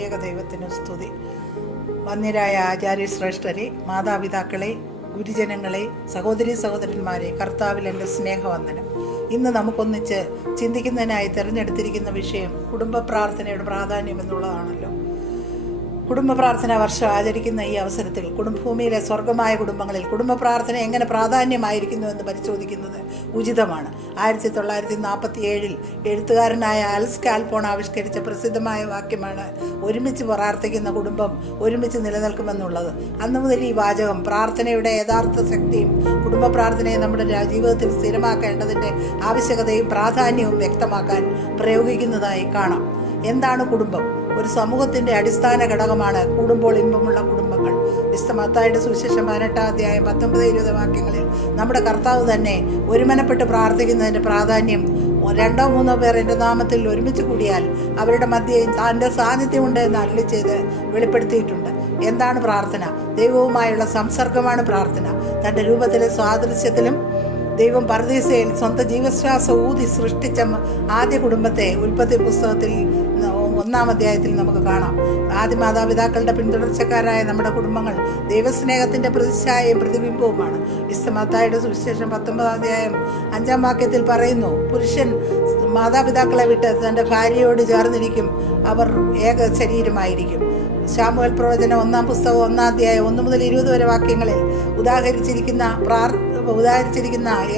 ത്രിയേക ദൈവത്തിന് സ്തുതി. വന്യരായ ആചാര്യശ്രേഷ്ഠരെ, മാതാപിതാക്കളെ, ഗുരുജനങ്ങളെ, സഹോദരീ സഹോദരന്മാരെ, കർത്താവിൽ എൻ്റെ സ്നേഹവന്ദനം. ഇന്ന് നമുക്കൊന്നിച്ച് ചിന്തിക്കുന്നതിനായി തിരഞ്ഞെടുത്തിരിക്കുന്ന വിഷയം കുടുംബ പ്രാർത്ഥനയുടെ പ്രാധാന്യം എന്നുള്ളതാണല്ലോ. കുടുംബ പ്രാർത്ഥന വർഷം ആചരിക്കുന്ന ഈ അവസരത്തിൽ ഭൂമിയിലെ സ്വർഗമായ കുടുംബങ്ങളിൽ കുടുംബ പ്രാർത്ഥന എങ്ങനെ പ്രാധാന്യമായിരിക്കുന്നു എന്ന് പരിശോധിക്കുന്നത് ഉചിതമാണ്. 1947 എഴുത്തുകാരനായ ആൽസ് കാൽപോൺ ആവിഷ്കരിച്ച പ്രസിദ്ധമായ വാക്യമാണ് ഒരുമിച്ച് പ്രാർത്ഥിക്കുന്ന കുടുംബം ഒരുമിച്ച് നിലനിൽക്കുമെന്നുള്ളത്. അന്നു മുതൽ ഈ വാചകം പ്രാർത്ഥനയുടെ യഥാർത്ഥ ശക്തിയും കുടുംബ പ്രാർത്ഥനയെ നമ്മുടെ ജീവിതത്തിൽ സ്ഥിരമാക്കേണ്ടതിൻ്റെ ആവശ്യകതയും പ്രാധാന്യവും വ്യക്തമാക്കാൻ പ്രയോഗിക്കുന്നതായി കാണാം. എന്താണ് കുടുംബം? ഒരു സമൂഹത്തിന്റെ അടിസ്ഥാന ഘടകമാണ് കൂടുമ്പോൾ ഇമ്പമുള്ള കുടുംബങ്ങൾ. വിശുദ്ധ മത്തായിയുടെ സുവിശേഷം 18-ാം അധ്യായം 19-20 വാക്യങ്ങളിൽ നമ്മുടെ കർത്താവ് തന്നെ ഒരുമനപ്പെട്ട് പ്രാർത്ഥിക്കുന്നതിന്റെ പ്രാധാന്യം, 2-3 പേർ എൻ്റെ നാമത്തിൽ ഒരുമിച്ച് കൂടിയാൽ അവരുടെ മധ്യേ തൻ്റെ സാന്നിധ്യമുണ്ട് എന്ന് അരുളി ചെയ്ത് വെളിപ്പെടുത്തിയിട്ടുണ്ട്. എന്താണ് പ്രാർത്ഥന? ദൈവവുമായുള്ള സംസർഗമാണ് പ്രാർത്ഥന. തൻ്റെ രൂപത്തിലെ സാദൃശ്യത്തിലും ദൈവം പരദീസയിൽ സ്വന്തം ജീവശ്വാസം ഊതി സൃഷ്ടിച്ച ആദ്യ കുടുംബത്തെ ഉൽപ്പത്തി പുസ്തകത്തിൽ 1-ാം അധ്യായത്തിൽ നമുക്ക് കാണാം. ആദ്യ മാതാപിതാക്കളുടെ പിന്തുടർച്ചക്കാരായ നമ്മുടെ കുടുംബങ്ങൾ ദൈവസ്നേഹത്തിന്റെ പ്രതിച്ഛായയും പ്രതിബിംബവുമാണ്. വിശുദ്ധ മത്തായിയുടെ സുവിശേഷം 19-ാം അധ്യായം 5-ാം വാക്യത്തിൽ പറയുന്നു, പുരുഷൻ മാതാപിതാക്കളെ വിട്ട് തൻ്റെ ഭാര്യയോട് ചേർന്നിരിക്കും, അവർ ഏക ശരീരമായിരിക്കും. ശാമുവേൽ പ്രവചനം 1-ാം പുസ്തകം 1-ാം അധ്യായം 1 മുതൽ 20 വരെ വാക്യങ്ങളിൽ ഉദാഹരിച്ചിരിക്കുന്ന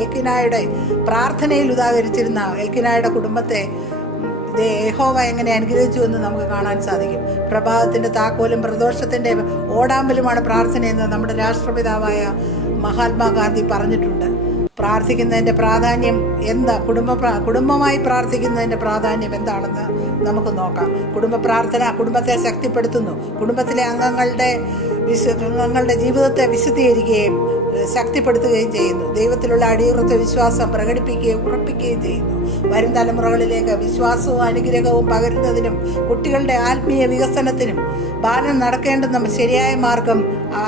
എൽക്കിനായുടെ പ്രാർത്ഥനയിൽ ഉദാഹരിച്ചിരുന്ന എൽക്കിനായുടെ കുടുംബത്തെ യഹോവ എങ്ങനെ അനുഗ്രഹിച്ചു എന്ന് നമുക്ക് കാണാൻ സാധിക്കും. പ്രഭാതത്തിന്റെ താക്കോലും പ്രദോഷത്തിന്റെ ഓടാമ്പലുമാണ് പ്രാർത്ഥനയെന്ന് നമ്മുടെ രാഷ്ട്രപിതാവായ മഹാത്മാഗാന്ധി പറഞ്ഞിട്ടുണ്ട്. പ്രാർത്ഥിക്കുന്നതിൻ്റെ പ്രാധാന്യം എന്താ? കുടുംബമായി പ്രാർത്ഥിക്കുന്നതിൻ്റെ പ്രാധാന്യം എന്താണെന്ന് നമുക്ക് നോക്കാം. കുടുംബ പ്രാർത്ഥന കുടുംബത്തെ ശക്തിപ്പെടുത്തുന്നു. കുടുംബത്തിലെ അംഗങ്ങളുടെ ജീവിതത്തെ വിശുദ്ധീകരിക്കുകയും ശക്തിപ്പെടുത്തുകയും ചെയ്യുന്നു. ദൈവത്തിലുള്ള അടിയുറച്ച വിശ്വാസം പ്രകടിപ്പിക്കുകയും ഉറപ്പിക്കുകയും ചെയ്യുന്നു. വരും തലമുറകളിലേക്ക് വിശ്വാസവും അനുഗ്രഹവും പകരുന്നതിനും കുട്ടികളുടെ ആത്മീയ വികസനത്തിനും ബാലൻ നടക്കേണ്ടുന്ന ശരിയായ മാർഗം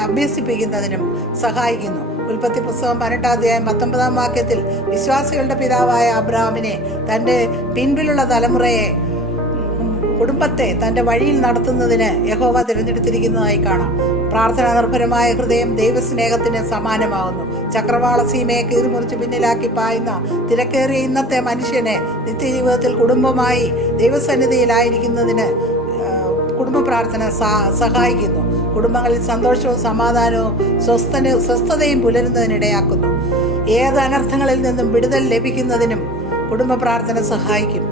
അഭ്യസിപ്പിക്കുന്നതിനും സഹായിക്കുന്നു. ഉൽപ്പത്തി പുസ്തകം 18-ാം അധ്യായം 19-ാം വാക്യത്തിൽ വിശ്വാസികളുടെ പിതാവായ അബ്രഹാമിനെ തൻ്റെ പിൻപിലുള്ള തലമുറയെ കുടുംബത്തെ തൻ്റെ വഴിയിൽ നടത്തുന്നതിന് യഹോവ തിരഞ്ഞെടുത്തിരിക്കുന്നതായി കാണാം. പ്രാർത്ഥനാ നിർഭരമായ ഹൃദയം ദൈവസ്നേഹത്തിന് സമാനമാകുന്നു. ചക്രവാള സീമയെ കീറിമുറിച്ച് പിന്നിലാക്കി പായുന്ന തിരക്കേറിയ ഇന്നത്തെ മനുഷ്യനെ നിത്യജീവിതത്തിൽ കുടുംബമായി ദൈവസന്നിധിയിലായിരിക്കുന്നതിന് കുടുംബ പ്രാർത്ഥന സഹായിക്കുന്നു. കുടുംബങ്ങളിൽ സന്തോഷവും സമാധാനവും സ്വസ്ഥതയും പുലരുന്നതിനിടയാക്കുന്നു. ഏത് അനർത്ഥങ്ങളിൽ നിന്നും വിടുതൽ ലഭിക്കുന്നതിനും കുടുംബ പ്രാർത്ഥന സഹായിക്കും.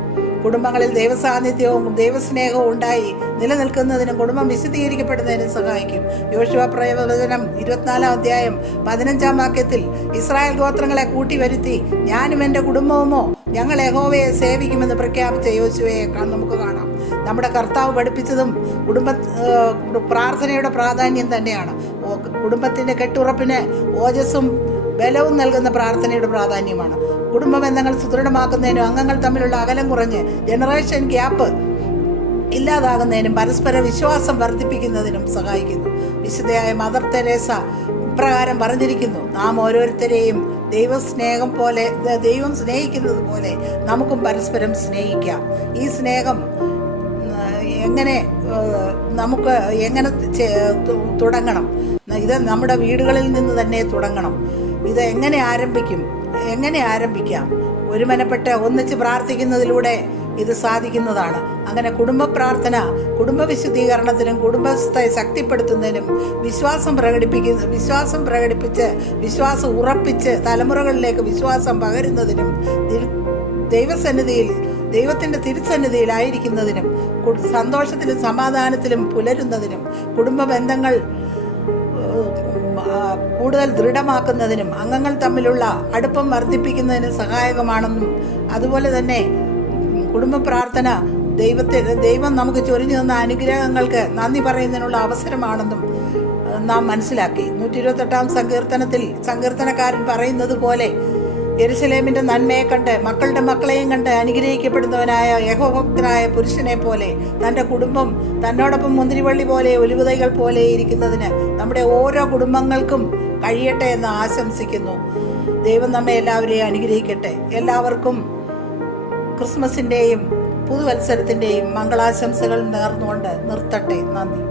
കുടുംബങ്ങളിൽ ദൈവസാന്നിധ്യവും ദൈവസ്നേഹവും ഉണ്ടായി നിലനിൽക്കുന്നതിനും കുടുംബം വിശദീകരിക്കപ്പെടുന്നതിനും സഹായിക്കും. യോശുവ പ്രവചനം 24-ാം അധ്യായം 15-ാം വാക്യത്തിൽ ഇസ്രായേൽ ഗോത്രങ്ങളെ കൂട്ടി വരുത്തി ഞാനും എൻ്റെ കുടുംബവുമോ ഞങ്ങൾ യഹോവയെ സേവിക്കുമെന്ന് പ്രഖ്യാപിച്ച യോശുവയെ നമുക്ക് കാണാം. നമ്മുടെ കർത്താവ് പഠിപ്പിച്ചതും പ്രാർത്ഥനയുടെ പ്രാധാന്യം തന്നെയാണ്. കുടുംബത്തിൻ്റെ കെട്ടുറപ്പിന് ഓജസ്സും ബലവും നൽകുന്ന പ്രാർത്ഥനയുടെ പ്രാധാന്യമാണ്. കുടുംബ ബന്ധങ്ങൾ സുദൃഢമാക്കുന്നതിനും അംഗങ്ങൾ തമ്മിലുള്ള അകലം കുറഞ്ഞ് ജനറേഷൻ ഗ്യാപ്പ് ഇല്ലാതാകുന്നതിനും പരസ്പര വിശ്വാസം വർദ്ധിപ്പിക്കുന്നതിനും സഹായിക്കുന്നു. വിശുദ്ധയായ മദർ തെരേസ ഇപ്രകാരം പറഞ്ഞിരിക്കുന്നു, നാം ഓരോരുത്തരെയും ദൈവം സ്നേഹിക്കുന്നത് പോലെ നമുക്കും പരസ്പരം സ്നേഹിക്കാം. ഈ സ്നേഹം നമുക്ക് എങ്ങനെ തുടങ്ങണം? ഇത് നമ്മുടെ വീടുകളിൽ നിന്ന് തന്നെ തുടങ്ങണം. ഇത് എങ്ങനെ ആരംഭിക്കാം? ഒരുമനപ്പെട്ട് ഒന്നിച്ച് പ്രാർത്ഥിക്കുന്നതിലൂടെ ഇത് സാധിക്കുന്നതാണ്. അങ്ങനെ കുടുംബ പ്രാർത്ഥന കുടുംബ വിശുദ്ധീകരണത്തിനും കുടുംബത്തെ ശക്തിപ്പെടുത്തുന്നതിനും വിശ്വാസം പ്രകടിപ്പിച്ച് വിശ്വാസം ഉറപ്പിച്ച് തലമുറകളിലേക്ക് വിശ്വാസം പകരുന്നതിനും ദൈവത്തിൻ്റെ തിരുസന്നിധിയിലായിരിക്കുന്നതിനും സന്തോഷത്തിലും സമാധാനത്തിലും പുലരുന്നതിനും കുടുംബ ബന്ധങ്ങൾ കൂടുതൽ ദൃഢമാക്കുന്നതിനും അംഗങ്ങൾ തമ്മിലുള്ള അടുപ്പം വർദ്ധിപ്പിക്കുന്നതിനും സഹായകമാണെന്നും അതുപോലെ തന്നെ കുടുംബ പ്രാർത്ഥന ദൈവം നമുക്ക് ചൊരിഞ്ഞു തന്ന അനുഗ്രഹങ്ങൾക്ക് നന്ദി പറയുന്നതിനുള്ള അവസരമാണെന്നും നാം മനസ്സിലാക്കി. 128-ാം സങ്കീർത്തനത്തിൽ സങ്കീർത്തനക്കാരൻ പറയുന്നത് പോലെ യെരുശലേമിന്റെ നന്മയെ കണ്ട് മക്കളുടെ മക്കളെയും കണ്ട് അനുഗ്രഹിക്കപ്പെടുന്നവനായ യഹോഭക്തനായ പുരുഷനെ പോലെ തൻ്റെ കുടുംബം തന്നോടൊപ്പം മുന്തിരിവള്ളി പോലെ ഒലിവുതൈകൾ പോലെ ഇരിക്കുന്നതിന് നമ്മുടെ ഓരോ കുടുംബങ്ങൾക്കും കഴിയട്ടെ എന്ന് ആശംസിക്കുന്നു. ദൈവം നമ്മെ എല്ലാവരെയും അനുഗ്രഹിക്കട്ടെ. എല്ലാവർക്കും ക്രിസ്മസിൻ്റെയും പുതുവത്സരത്തിൻ്റെയും മംഗളാശംസകൾ നേർന്നുകൊണ്ട് നിർത്തട്ടെ. നന്ദി.